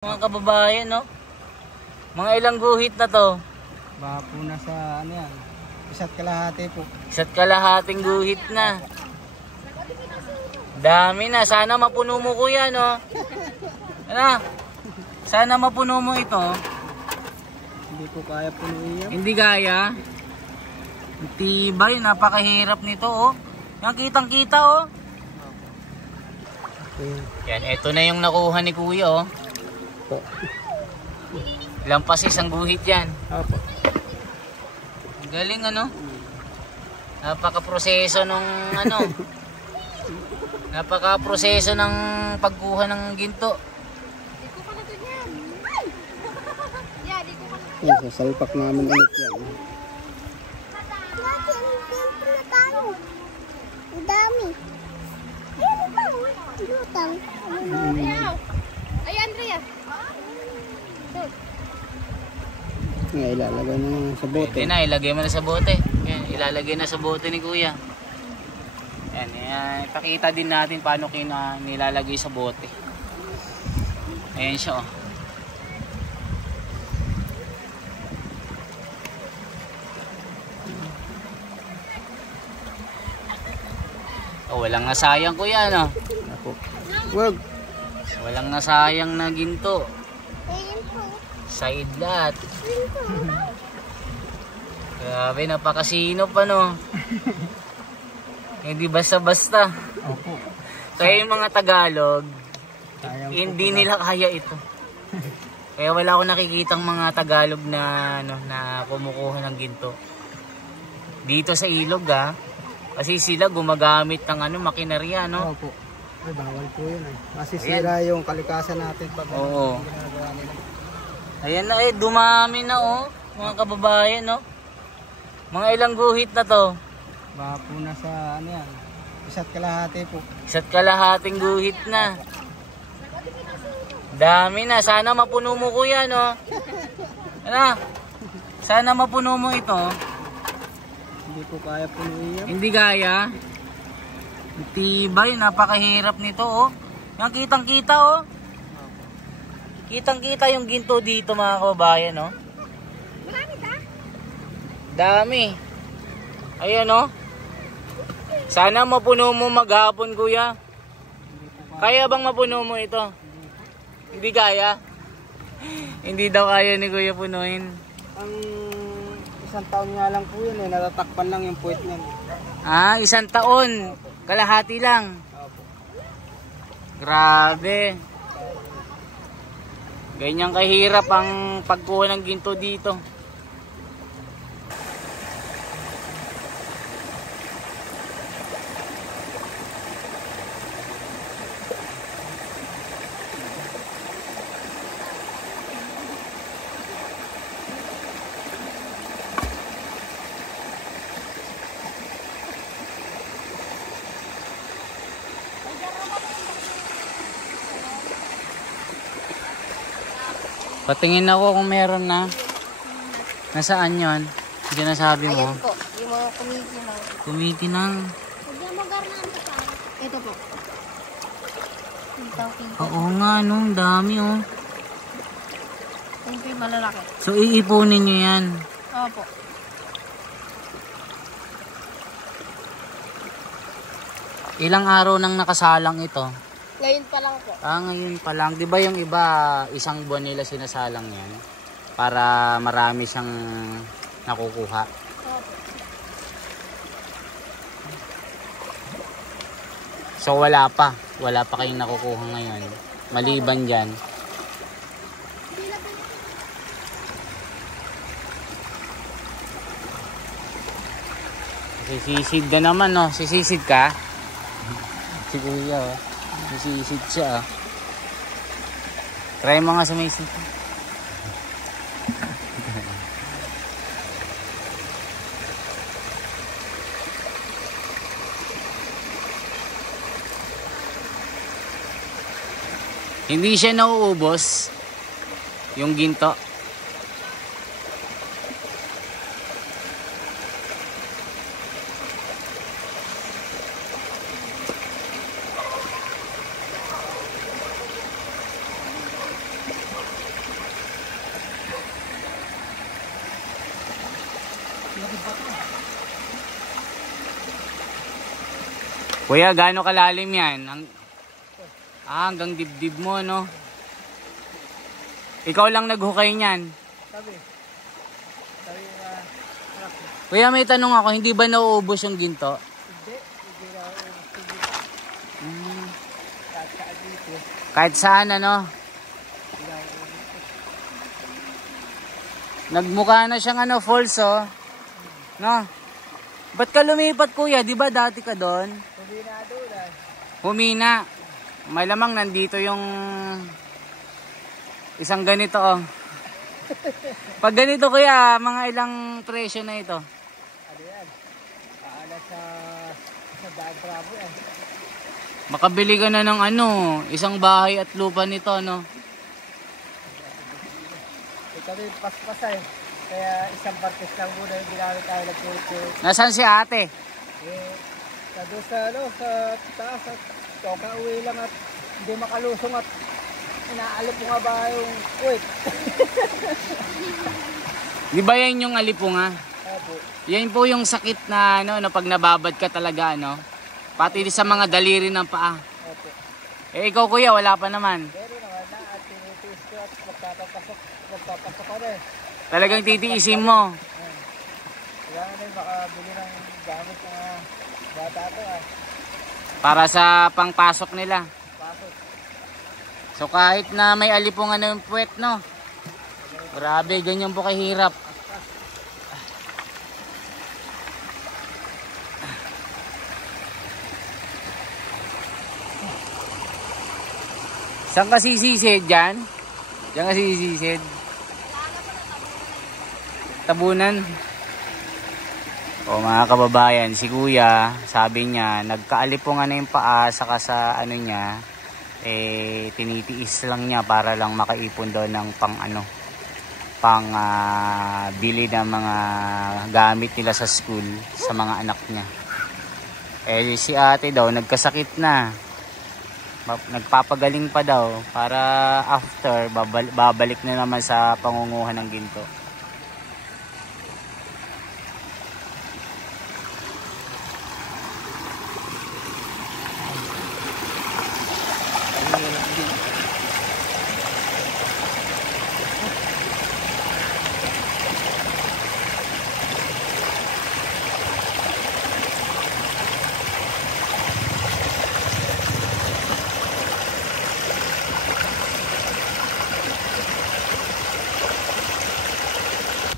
Mga kababayan, no? Mga ilang guhit na to? Baka po nasa ano yan, isa't kalahati po. Isa't kalahating guhit na. Dami na. Sana mapuno mo kuya, no? Ano? Sana mapuno mo ito. Hindi po kaya punuin yan. Hindi kaya. Tibay, napakahirap nito, oh. Yan, kitang-kita, oh. Okay. Yan, ito na yung nakuha ni kuya, oh. Po. Lampas isang guhit yan. Opo. Galing, ano? Napaka-proseso ng ano. Napaka-proseso ng pagkuha ng ginto. Yan, sasalpak namin ulit yan. Ang dami. Ayun ba? Lutang. Ay, Andrea. Nga, ilalagay na sa bote. Pwede na, ilagay mo na sa bote. Yan, ilalagay na sa bote ni kuya. Yan, ipakita din natin paano nilalagay sa bote. Ayan siya, oh. Oh, walang nasayang kuya, no? Ako. Wag. Walang nasayang na ginto. Ayun po. Side lahat. Grabe, napakasino pa, no? Hindi basta-basta. Opo. Kaya yung mga Tagalog, Sayang hindi po nila kaya ito. Kaya wala akong nakikitang mga Tagalog na, ano, na kumukuha ng ginto. Dito sa ilog, ha? Kasi sila gumagamit ng ano, makinarya, no? Opo. Ay, bawal po yun eh. Masisira yung kalikasan natin pag Oo. ginagawa nila. Ayan na, dumami na, oh. Mga kababayan, no? Mga ilang guhit na to? Baka po nasa ano yan, isa't kalahati po. Isa't kalahating guhit na. Dami na. Sana mapuno mo kuya, no? Ano? Sana mapuno mo ito. Hindi po kaya punuin yan. Hindi kaya. Tibay, napakahirap nito, oh. Yan, kitang-kita, oh. Kitang-kita yung ginto dito, mga kababayan, no? Marami ka? Dami. Ayan, oh. Sana mapuno mo maghapon, kuya. Kaya bang mapuno mo ito? Hindi kaya? Hindi daw kaya ni kuya punuin. Ang isang taon nga lang po yun eh, natatakpan lang yung puwet niyan. Ah, isang taon. Kalahati lang. Opo. Grabe. Ganyan kahirap ang pagkuha ng ginto dito. Patingin ako kung meron na. Nasaan yon? Hindi nasabi mo. Ayan po. Yung mga kumikinang. Kumikinang. Huwag yung magarnan ito pa. Ito po. Oo nga, no. Dami, oh. Ito yung malalaki. So, iipunin nyo yan. Opo. Ilang araw nang nakasalang ito? Ngayon pa lang po. Ah, ngayon pa lang. Di ba yung iba, isang buwan nila sinasalang yan? Para marami siyang nakukuha. Opo. So, wala pa. Wala pa kayong nakukuha ngayon. Maliban dyan. Sisisid ka naman, no? Sisisid ka? Si kuya, oh. Sisisid siya, oh. Try mo nga sumisid. Hindi siya nauubos yung ginto. Kuya, gaano kalalim yan? Hanggang dibdib mo, no? Ikaw lang naghukay niyan. Sabi Kuya, may tanong ako, hindi ba nauubos yung ginto? hindi na kahit dito. Kahit saan, ano? Nagmukha na siyang ano, false, oh. No? Ba't ka lumipat, kuya? Di ba dati ka doon? Humina doon ah. Humina. Malamang nandito yung isang ganito, oh. Pag ganito, kuya, mga ilang presyo na ito? Ano yan? Alas sa daan bravo eh. Makabili ka na ng ano, isang bahay at lupa nito, no? Kami paspas eh. Kaya isang partes lang muna yung ginamit tayo nag-culture. Nasaan si ate? Doon sa, sa taas at kauwi lang at hindi makalusong at inaalip mo nga ba yung wait. Di ba yan yung alipunga? Opo. Yan po yung sakit na ano, pag nababad ka talaga, no? Pati sa mga daliri ng paa. Opo. Eh ikaw, kuya, wala pa naman. Pero naman na at tinitiis ko at magpapasok ko na eh. Talagang titiisin mo. Kailangan na baka bili ng gamit ng bata ko ah. Para sa pangpasok nila. Pasok. So kahit na may alipungan na yung puwet, no? Grabe, ganyan po kahirap. Saan ka sisisid dyan? Diyan ka sisisid? Tabunan. O mga kababayan, si kuya, sabi niya, nagkaalipungan na yung paa, saka sa ano niya, eh, tinitiis lang niya para lang makaipon daw ng pang bili ng mga gamit nila sa school sa mga anak niya. Eh si ate daw nagkasakit na, nagpapagaling pa daw para after babalik na naman sa pangunguhan ng ginto.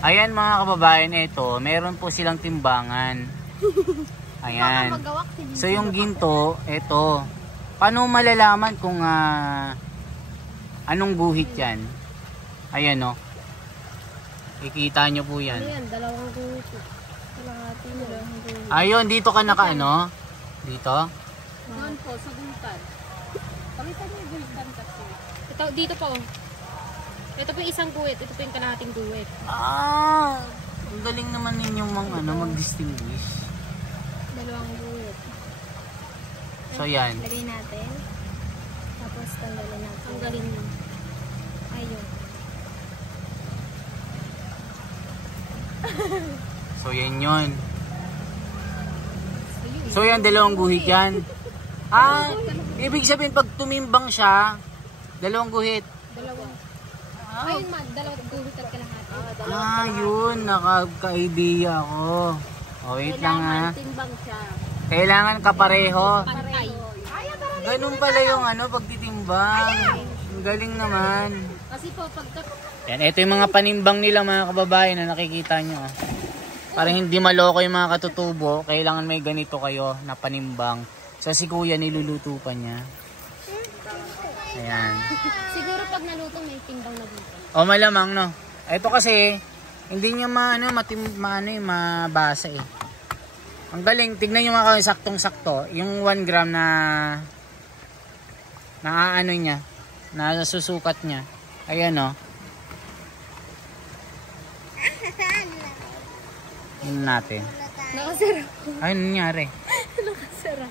Ayan mga kababayan, ito, meron po silang timbangan. Ayan. So yung ginto, ito. Paano malalaman kung anong guhit yan? Ayan, no. Ikita nyo po yan. Ano yan? Dalawang guhit. Kalahati mo lang. Ayun, dito ka naka ano? Dito? Doon po, sa guhitan. Pakita mo yung guhitan kasi. Ito, dito po. Ito po yung isang guhit. Ito po yung kalahating guhit. Ang galing naman ninyong mag-distinguish. Dalawang guhit. So yan. Lagay natin. Tapos tanggalin natin. Tanggalin mo. Ayun. So yan yun. So yan, dalawang guhit yan. Ibig sabihin pag tumimbang siya, dalawang guhit. Dalawang. Ayun man, dalawang guhit at kalahati. Yun, nakaka-idea ako. Wait lang ha. Timbang siya. Kailangan kapareho. Pantay. Ganun pala yung pagtitimbang. Ang galing naman. Kasi po, pagka... Yan, ito yung mga panimbang nila mga kababayan na nakikita nyo. Para hindi maloko yung mga katutubo, kailangan may ganito kayo na panimbang. So si kuya niluluto pa niya. Ayan. Siguro pag naluto may timbang na dito. O malamang, no. Ito kasi hindi niya mabasa eh. Ang galing, tignan niyo mga saktong-sakto, yung 1 gram na niya, na susukat niya. Ayan, no. Yun natin. Nakasara. Ay, ano nangyari? Nakasara.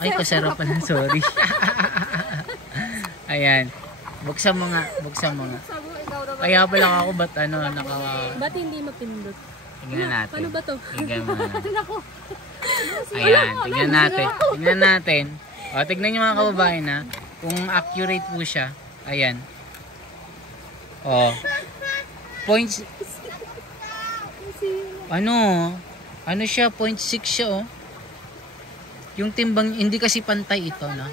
Ay, kasara pala. Sorry. Ayan. Buksan mo nga. Kaya pala ako, ba't Ba't hindi mapindot? Tingnan natin. Paano ba to? Tingnan mo na. Ayan, tignan natin. Tignan natin. O, tignan nyo mga kababayan ha. Kung accurate po siya. Ayan. O. Points. Ano siya? 0.6 siya oh. Yung timbang, hindi kasi pantay ito, no?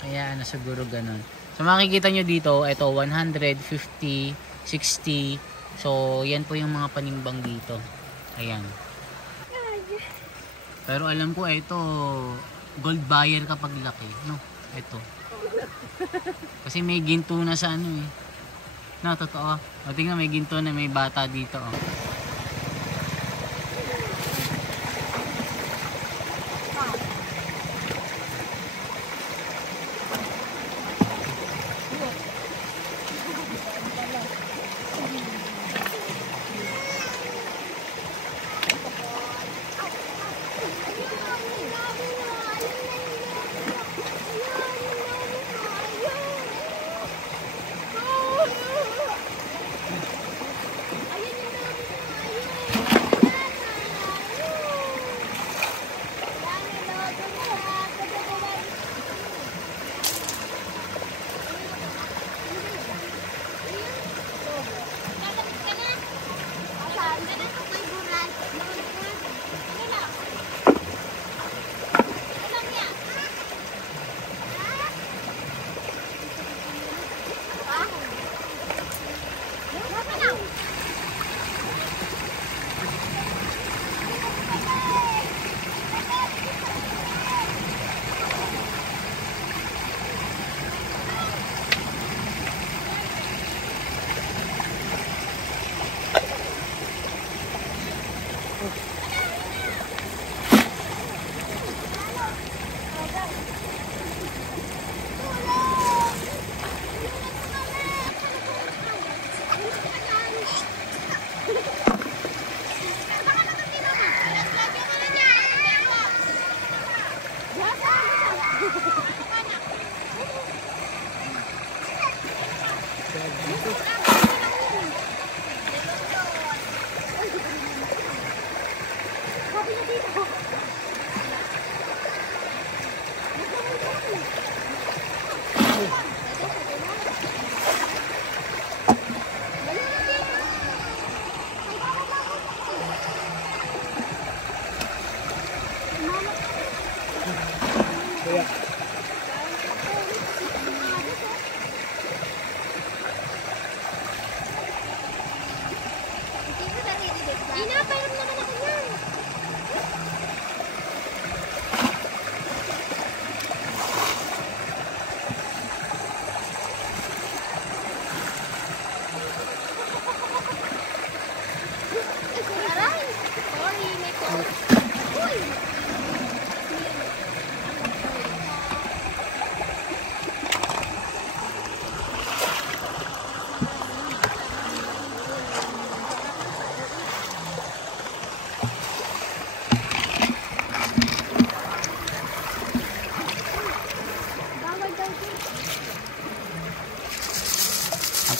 Kaya ano, siguro ganun. So makikita nyo dito, ito 100, 50, 60. So yan po yung mga panimbang dito. Ayan. Pero alam ko ito gold buyer kapag laki, no? Ito. Kasi may ginto na sa ano eh. No, totoo. O tingnan, may ginto na, may bata dito oh.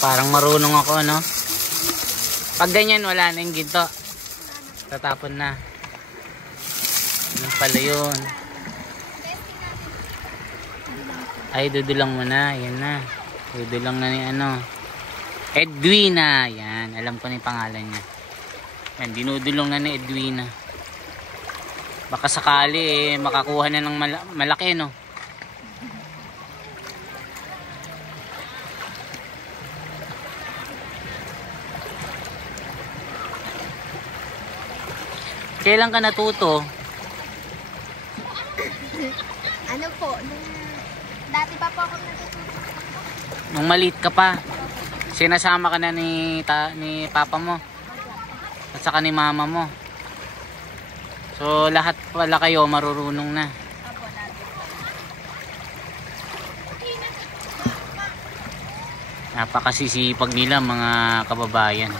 Parang marunong ako, no? Pag ganyan, wala na yung ginto. Tatapon na. Yung pala yun. Ay, dudulang mo na. Yan na. Dudulang na ni ano. Edwina. Yan. Alam ko na yung pangalan niya. Yan. Dinudulong na ni Edwina. Baka sakali eh, makakuha na ng malaki, no? Kailan ka natuto? Ano po, dati pa po ako natututo. Nung maliit ka pa, sinasama ka na ni papa mo at saka ni mama mo. So lahat pala kayo marurunong na. Napakasisipag nila mga kababayan.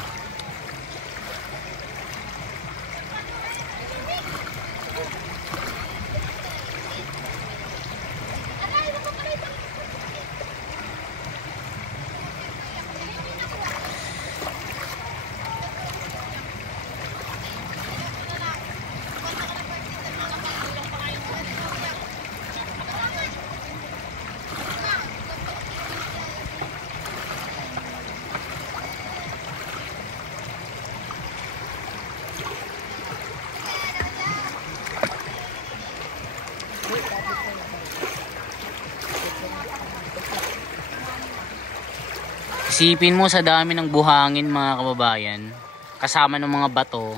Isipin mo sa dami ng buhangin mga kababayan, kasama ng mga bato,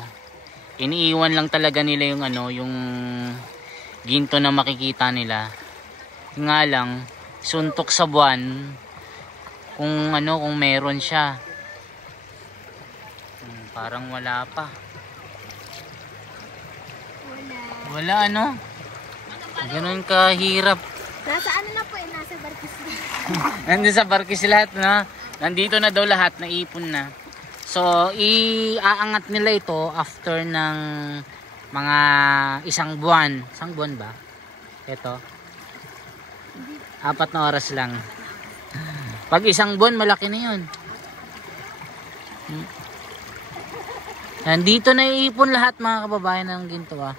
iniiwan lang talaga nila yung ano, yung ginto na makikita nila. Nga lang, suntok sa buwan, kung ano, kung meron siya. Parang wala pa. Wala ano? Ganun kahirap. Nasa ano na po eh, nasa Barkis na. Nandun sa Barkis lahat na. Nandito na daw lahat, naipon na. So, iaangat nila ito after ng mga isang buwan. Isang buwan ba? Ito. 4 na oras lang. Pag isang buwan, malaki na yun. Nandito na iipon lahat mga kababayan ng ginto ah.